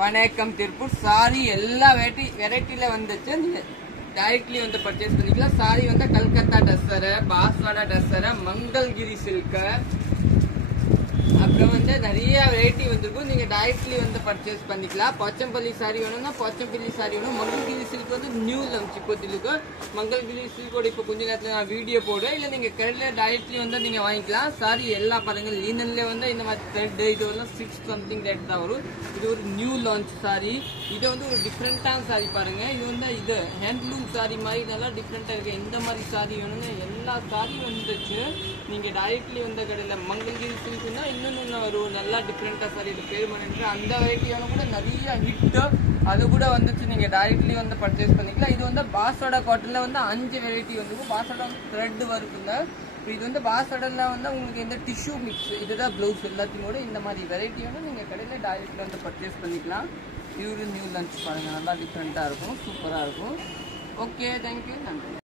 வணக்கம் திருப்பூர். சாரி எல்லா வெரைட்டில வந்துச்சு. நீங்க டைரக்ட்லி வந்து பர்ச்சேஸ் பண்ணிக்கலாம். சாரி வந்து கல்கத்தா டஸ்ஸர், பாஸ்வாடா டஸ்ஸர், மங்கள்கிரி சில்க், அப்புறம் வந்து நிறைய வெரைட்டி வந்துருக்கும். நீங்க டைரக்ட்லி வந்து பர்ச்சேஸ் பண்ணிக்கலாம். போச்சம்பள்ளி சாரி வேணும்னா போச்சம்பள்ளி சாரி வேணும். மங்கள்கிரி சில்க் வந்து நியூ லான்ச் இப்போதிலுக்கு. மங்கள்கிரி சில்கோட இப்போ கொஞ்ச நேரத்துல நான் வீடியோ போடுறேன். இல்ல நீங்க கடையில டைரக்ட்லி வந்து நீங்க வாங்கிக்கலாம். சாரி எல்லாம் பாருங்க, லீனன்ல வந்து இந்த மாதிரி த்ரெட் இது வந்து 6 something ரேட் தான் வரும். இது ஒரு நியூ லான்ச் சாரி. இது வந்து ஒரு டிஃப்ரெண்டான சாரி பாருங்க. இது வந்து இது ஹேண்ட்லூம் சாரி மாதிரி நல்லா டிஃப்ரெண்டா இருக்கு. இந்த மாதிரி சாரி வேணும்னா எல்லா சாரி வந்துச்சு. நீங்க டைரக்ட்லி வந்த கடையில மங்கள்கிரி சில்க்னா இன்னொன்னு வரும் நல்லா டிஃப்ரெண்டா சாரி. இது பேர் பண்ணிட்டு அந்த வெரைட்டியான கூட நிறைய ஹிட் அது கூட வந்துச்சு. நீங்க டைரக்ட்லி வந்து பர்ச்சேஸ் பண்ணிக்கலாம். இது வந்து பாஸ்வாடா காட்டன்ல வந்து 5 வெரைட்டி வந்துருக்கும். பாஸ்வாடா வந்து த்ரெட் வருதுங்க. இது வந்து பாஸ்வாடால வந்து உங்களுக்கு இந்த டிஷ்யூ மிக்ஸ் இதுதான் பிளவுஸ் எல்லாத்தையும் கூட இந்த மாதிரி வெரைட்டி வந்து நீங்க கடையில டைரக்ட்ல வந்து பர்ச்சேஸ் பண்ணிக்கலாம். இது ஒரு நியூ லஞ்ச் பாருங்க, நல்லா டிஃப்ரெண்டா இருக்கும், சூப்பரா இருக்கும். ஓகே, தேங்க்யூ, நன்றி.